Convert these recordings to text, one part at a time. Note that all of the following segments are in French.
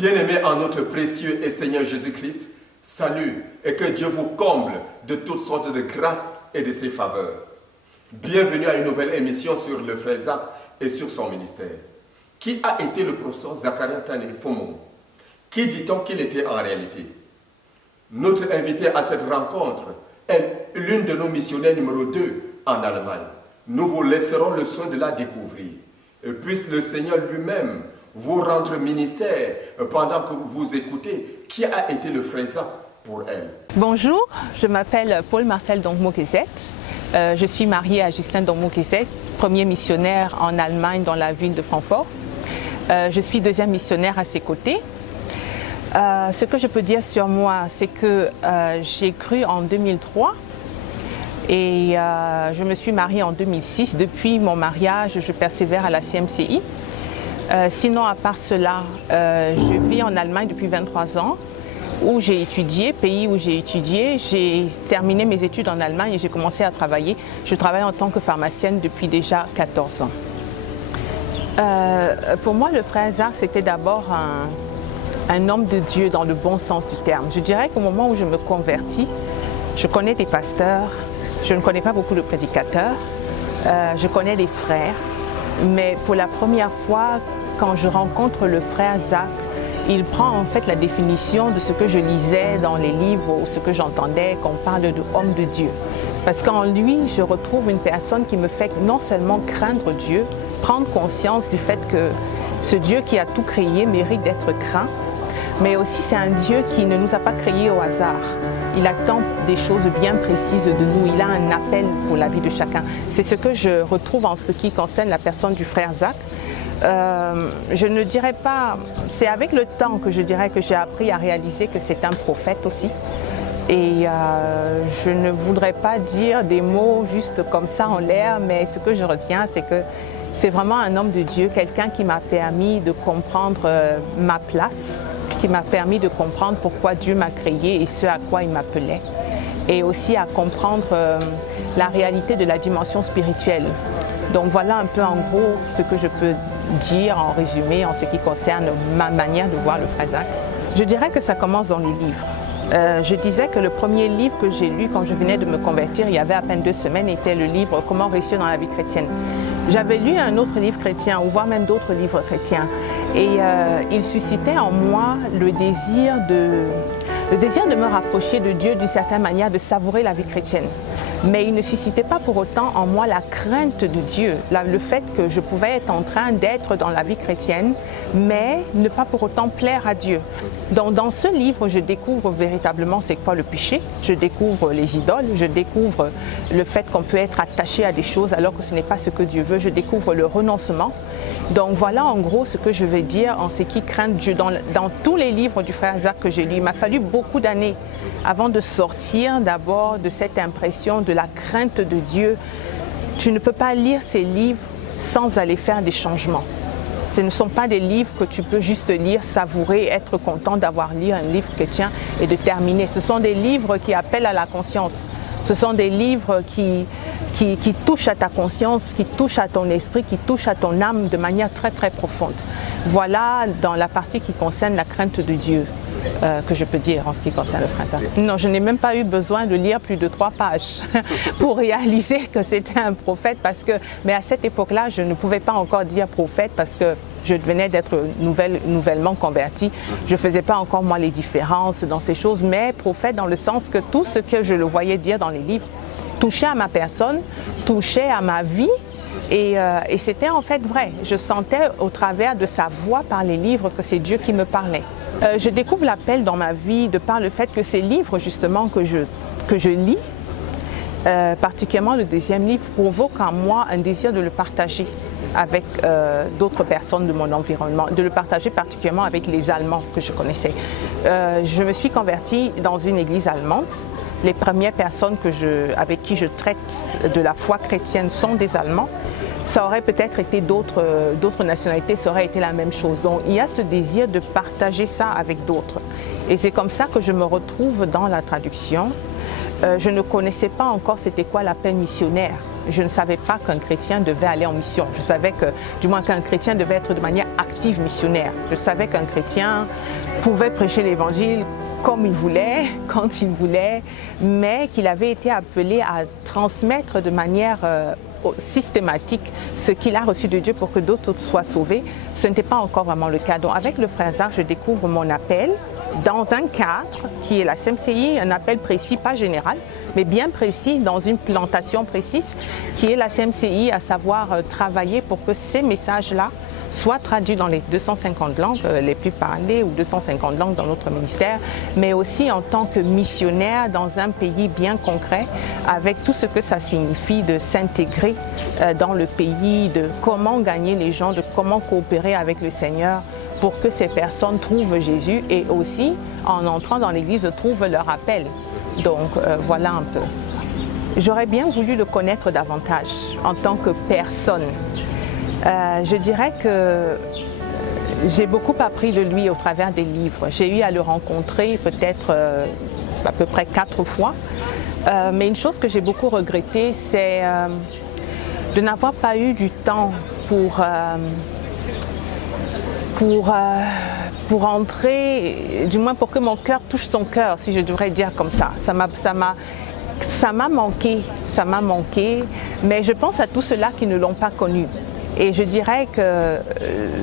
Bien-aimés en notre précieux et Seigneur Jésus-Christ, salut et que Dieu vous comble de toutes sortes de grâces et de ses faveurs. Bienvenue à une nouvelle émission sur le frère Zach et sur son ministère. Qui a été le professeur Zakaria Tane Fomon? Qui dit-on qu'il était en réalité? Notre invité à cette rencontre est l'une de nos missionnaires numéro 2 en Allemagne. Nous vous laisserons le soin de la découvrir. Et puisse le Seigneur lui-même vous rendre ministère pendant que vous écoutez qui a été le frère Zach pour elle. Bonjour, je m'appelle Paul-Marcel Dongmo-Gezet. Je suis mariée à Ghislain Dongmo-Gezet, premier missionnaire en Allemagne dans la ville de Francfort. Je suis deuxième missionnaire à ses côtés. Ce que je peux dire sur moi, c'est que j'ai cru en 2003 et je me suis mariée en 2006. Depuis mon mariage, je persévère à la CMCI. Sinon, à part cela, je vis en Allemagne depuis 23 ans, où j'ai étudié, pays où j'ai étudié. J'ai terminé mes études en Allemagne et j'ai commencé à travailler. Je travaille en tant que pharmacienne depuis déjà 14 ans. Pour moi, le frère Zach, c'était d'abord un homme de Dieu dans le bon sens du terme. Je dirais qu'au moment où je me convertis, je connais des pasteurs, je ne connais pas beaucoup de prédicateurs, je connais des frères, mais pour la première fois, quand je rencontre le frère Zach, il prend en fait la définition de ce que je lisais dans les livres ou ce que j'entendais qu'on parle de homme de Dieu. Parce qu'en lui, je retrouve une personne qui me fait non seulement craindre Dieu, prendre conscience du fait que ce Dieu qui a tout créé mérite d'être craint, mais aussi c'est un Dieu qui ne nous a pas créés au hasard. Il attend des choses bien précises de nous, il a un appel pour la vie de chacun. C'est ce que je retrouve en ce qui concerne la personne du frère Zach. Je ne dirais pas, c'est avec le temps que je dirais que j'ai appris à réaliser que c'est un prophète aussi. Et je ne voudrais pas dire des mots juste comme ça en l'air, mais ce que je retiens, c'est que c'est vraiment un homme de Dieu, quelqu'un qui m'a permis de comprendre ma place, qui m'a permis de comprendre pourquoi Dieu m'a créé et ce à quoi il m'appelait, et aussi à comprendre la réalité de la dimension spirituelle. Donc voilà un peu en gros ce que je peux dire en résumé en ce qui concerne ma manière de voir le frère Zach. Je dirais que ça commence dans les livres. Je disais que le premier livre que j'ai lu quand je venais de me convertir, il y avait à peine 2 semaines, était le livre « Comment réussir dans la vie chrétienne ». J'avais lu un autre livre chrétien, ou voire même d'autres livres chrétiens, et il suscitait en moi le désir de me rapprocher de Dieu d'une certaine manière, de savourer la vie chrétienne. Mais il ne suscitait pas pour autant en moi la crainte de Dieu, le fait que je pouvais être en train d'être dans la vie chrétienne, mais ne pas pour autant plaire à Dieu. Donc, dans ce livre, je découvre véritablement c'est quoi le péché, je découvre les idoles, je découvre le fait qu'on peut être attaché à des choses alors que ce n'est pas ce que Dieu veut, je découvre le renoncement. Donc voilà en gros ce que je vais dire en ce qui craint Dieu. Dans tous les livres du frère Zach que j'ai lus, il m'a fallu beaucoup d'années avant de sortir d'abord de cette impression de la crainte de Dieu. Tu ne peux pas lire ces livres sans aller faire des changements. Ce ne sont pas des livres que tu peux juste lire, savourer, être content d'avoir lu un livre chrétien et de terminer. Ce sont des livres qui appellent à la conscience. Ce sont des livres qui touchent à ta conscience, qui touchent à ton esprit, qui touchent à ton âme de manière très très profonde. Voilà dans la partie qui concerne la crainte de Dieu que je peux dire en ce qui concerne le frère Zach. Non, je n'ai même pas eu besoin de lire plus de 3 pages pour réaliser que c'était un prophète mais à cette époque-là, je ne pouvais pas encore dire prophète parce que je venais d'être nouvellement convertie. Je ne faisais pas encore moi les différences dans ces choses, mais prophète dans le sens que tout ce que je le voyais dire dans les livres touchait à ma personne, touchait à ma vie. Et c'était en fait vrai. Je sentais au travers de sa voix par les livres que c'est Dieu qui me parlait. Je découvre l'appel dans ma vie de par le fait que ces livres justement que je lis, particulièrement le deuxième livre, provoque en moi un désir de le partager avec d'autres personnes de mon environnement, de le partager particulièrement avec les Allemands que je connaissais. Je me suis convertie dans une église allemande. Les premières personnes avec qui je traite de la foi chrétienne sont des Allemands. Ça aurait peut-être été d'autres nationalités, ça aurait été la même chose. Donc il y a ce désir de partager ça avec d'autres. Et c'est comme ça que je me retrouve dans la traduction. Je ne connaissais pas encore c'était quoi l'appel missionnaire. je ne savais pas qu'un chrétien devait aller en mission. Je savais que, du moins qu'un chrétien devait être de manière active missionnaire. Je savais qu'un chrétien pouvait prêcher l'évangile comme il voulait, quand il voulait, mais qu'il avait été appelé à transmettre de manière systématique ce qu'il a reçu de Dieu pour que d'autres soient sauvés. Ce n'était pas encore vraiment le cas. Donc avec le frère Zach, je découvre mon appel dans un cadre qui est la CMCI, un appel précis, pas général, mais bien précis, dans une plantation précise, qui est la CMCI, à savoir travailler pour que ces messages-là soient traduits dans les 250 langues les plus parlées ou 250 langues dans notre ministère, mais aussi en tant que missionnaire dans un pays bien concret, avec tout ce que ça signifie de s'intégrer dans le pays, de comment gagner les gens, de comment coopérer avec le Seigneur pour que ces personnes trouvent Jésus et aussi, en entrant dans l'Église, trouvent leur appel. Donc voilà un peu. J'aurais bien voulu le connaître davantage en tant que personne. Je dirais que j'ai beaucoup appris de lui au travers des livres. J'ai eu à le rencontrer peut-être à peu près 4 fois. Mais une chose que j'ai beaucoup regrettée, c'est de n'avoir pas eu du temps pour entrer, du moins pour que mon cœur touche son cœur, si je devrais dire comme ça. Ça m'a manqué, mais je pense à tous ceux-là qui ne l'ont pas connu. Et je dirais que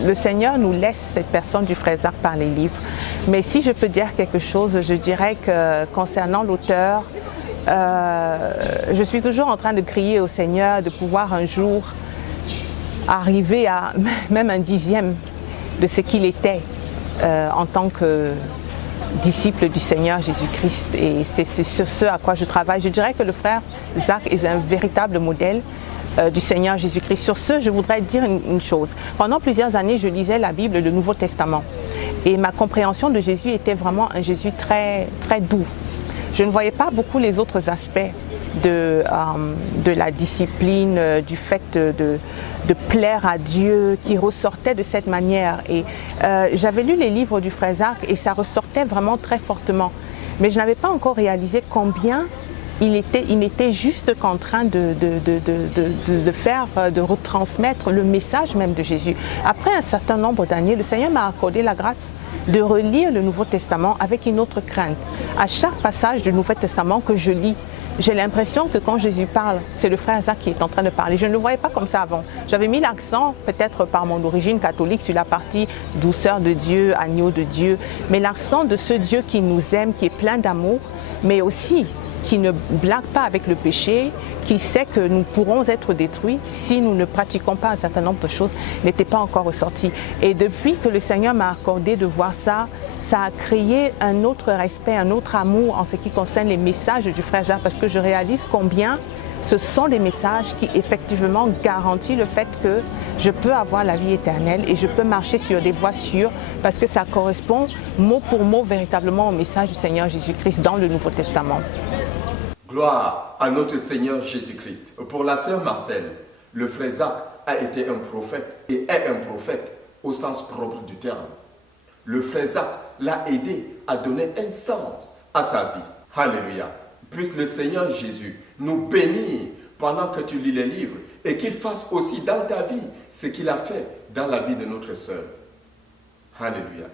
le Seigneur nous laisse cette personne du frère Zach par les livres. Mais si je peux dire quelque chose, je dirais que concernant l'auteur, je suis toujours en train de crier au Seigneur de pouvoir un jour arriver à même un 10e de ce qu'il était en tant que disciple du Seigneur Jésus-Christ. Et c'est sur ce à quoi je travaille. Je dirais que le frère Zach est un véritable modèle du Seigneur Jésus-Christ. Sur ce, je voudrais dire une chose. Pendant plusieurs années, je lisais la Bible, le Nouveau Testament. Et ma compréhension de Jésus était vraiment un Jésus très, très doux. Je ne voyais pas beaucoup les autres aspects de la discipline, du fait de plaire à Dieu, qui ressortait de cette manière. Et j'avais lu les livres du frère Zach et ça ressortait vraiment très fortement. Mais je n'avais pas encore réalisé combien il n'était juste qu'en train de retransmettre le message même de Jésus. Après un certain nombre d'années, le Seigneur m'a accordé la grâce de relire le Nouveau Testament avec une autre crainte. À chaque passage du Nouveau Testament que je lis, j'ai l'impression que quand Jésus parle, c'est le frère Zach qui est en train de parler. Je ne le voyais pas comme ça avant. J'avais mis l'accent, peut-être par mon origine catholique, sur la partie douceur de Dieu, agneau de Dieu, mais l'accent de ce Dieu qui nous aime, qui est plein d'amour, mais aussi qui ne blague pas avec le péché, qui sait que nous pourrons être détruits si nous ne pratiquons pas un certain nombre de choses, n'était pas encore ressorti. Et depuis que le Seigneur m'a accordé de voir ça, ça a créé un autre respect, un autre amour en ce qui concerne les messages du frère Jacques, parce que je réalise combien ce sont des messages qui effectivement garantissent le fait que je peux avoir la vie éternelle et je peux marcher sur des voies sûres, parce que ça correspond mot pour mot véritablement au message du Seigneur Jésus-Christ dans le Nouveau Testament. Gloire à notre Seigneur Jésus-Christ. Pour la sœur Marcel, le frère Zach a été un prophète et est un prophète au sens propre du terme. Le frère Zach l'a aidé à donner un sens à sa vie. Alléluia. Puisse le Seigneur Jésus nous bénir pendant que tu lis les livres et qu'il fasse aussi dans ta vie ce qu'il a fait dans la vie de notre sœur. Alléluia.